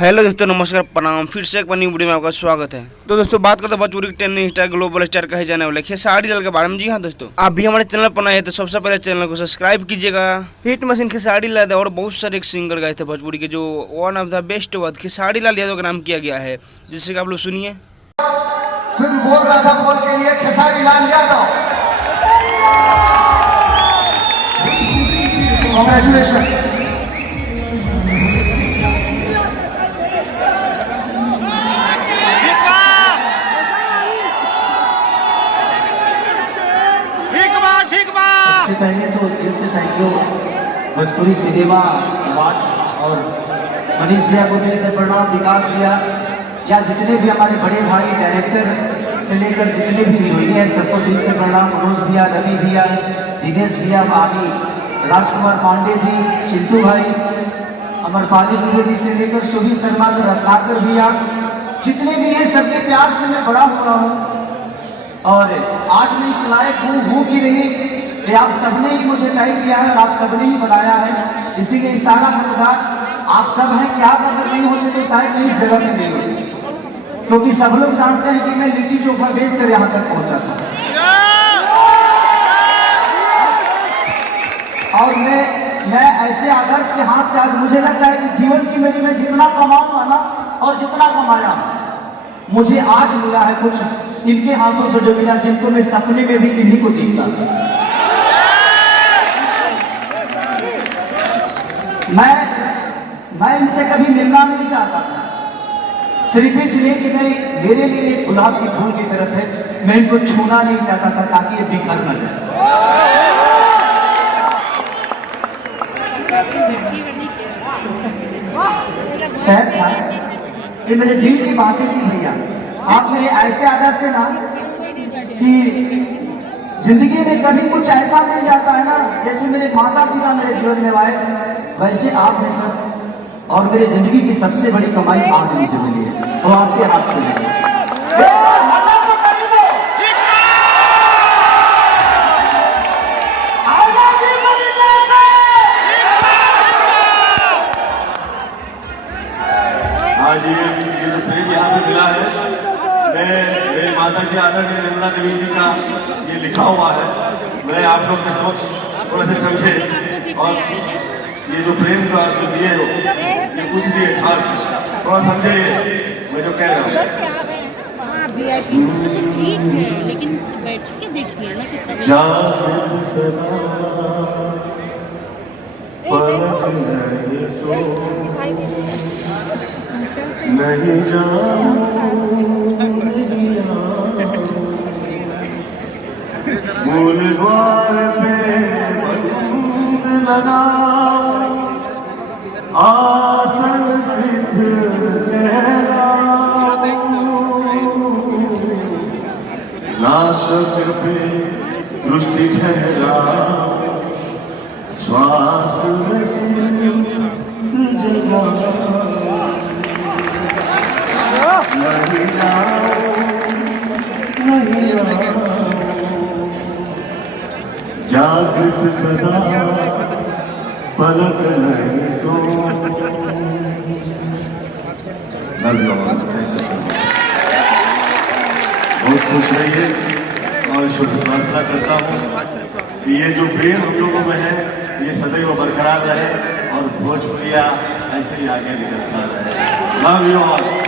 Hello दोस्तों, नमस्कार, प्रणाम। फिर से एक बार न्यू वीडियो में आपका स्वागत है। तो दोस्तों बात करते हैं भोजपुरी के टेनिस स्टार ग्लोबल स्टार कहे जाने वाले खेसारी लाल के बारे में। जी हाँ दोस्तों, आप भी हमारे चैनल पर नए हैं तो सबसे पहले चैनल को सब्सक्राइब कीजिएगा। हिट मशीन खेसारी लाल और बहुत सारे एक सिंगर गाए थे भोजपुरी के, जो one of the best word Khesari Lal Yadav का नाम किया गया है, जिससे आप लोग सुनिए। बोल रहा था बोल के लिए खेसारी लाल यादव, कांग्रेचुलेशन। सबसे पहले तो दिल से thank you Bhojpuri cinema award और मनीष भैया को दिल से प्रणाम, विकास भैया या जितने भी हमारे बड़े भाई डायरेक्टर से लेकर जितने भी हीरोइन हैं सबको दिल से प्रणाम। मनोज भैया, रवि भैया, दिनेश भैया, भाभी राजकुमार पांडे जी, चिंटू भाई, अमरपाली द्विवेदी से लेकर सुभी शर्मा, रत्नाकर भैया, जितने भी हैं सबके प्यार से मैं बड़ा हो रहा हूँ और आज मैं इस लायक हूँ कि नहीं, ये आप सबने ही मुझे तय किया है और आप सबने ही बनाया है। इसीलिए सारा हकदार आप सब हैं कि आप अगर नहीं होते तो शायद मैं इस जगह में नहीं होती, क्योंकि सब लोग जानते हैं कि मैं लिट्टी चोखा बेच कर यहाँ तक पहुंचा था। और मैं ऐसे आदर्श के हाथ से आज मुझे लगता है कि जीवन की मेरी मैं जितना कमाऊंगा ना और जितना कमाया मुझे आज मिला है कुछ इनके हाथों से जो मिला, जिनको मैं सपने में भी इन्हीं को देखता था। मैं इनसे कभी मिलना नहीं चाहता था, सिर्फ इसलिए कि मैं मेरे लिए एक गुलाब की फूल की तरफ है, मैं इनको छूना नहीं चाहता था ताकि ये बिखर न जाए। शायद था ये मेरे दिल की बातें थी भैया। आप मेरे ऐसे आदर से ना कि जिंदगी में कभी कुछ ऐसा मिल जाता है ना, जैसे मेरे माता पिता मेरे जीवन में आए वैसे आप हैं सर, और मेरे जिंदगी की सबसे बड़ी कमाई आज मुझे मिली है, वो आपके हाथ से मिली है। आज ये जो प्रेम यहाँ पे मिला है, मैं मेरी माता जी आदरणीय निर्मला देवी जी का ये लिखा हुआ है, मैं आप लोग के समक्ष थोड़ा से समझे और ये जो प्रेम का जो दिए हो ये कुछ दिए खास थोड़ा समझे मैं जो कह रहा हूँ। ठीक है, लेकिन बैठ के देखिए ना कि सब नहीं मूल द्वार पे बंद लगा आसन सिद्ध कहला नाशक पे दृष्टि ठहरा श्वास में जगा नहीं जाओ नहीं आओ जागृत सदा पलक नहीं सो। बहुत खुश रहिए और ईश्वर से प्रार्थना करता हूँ कि ये जो प्रेम हम लोगों में है ये सदैव बरकरार रहे और भोजपुरिया ऐसे ही आगे निकलता रहे। Love you all.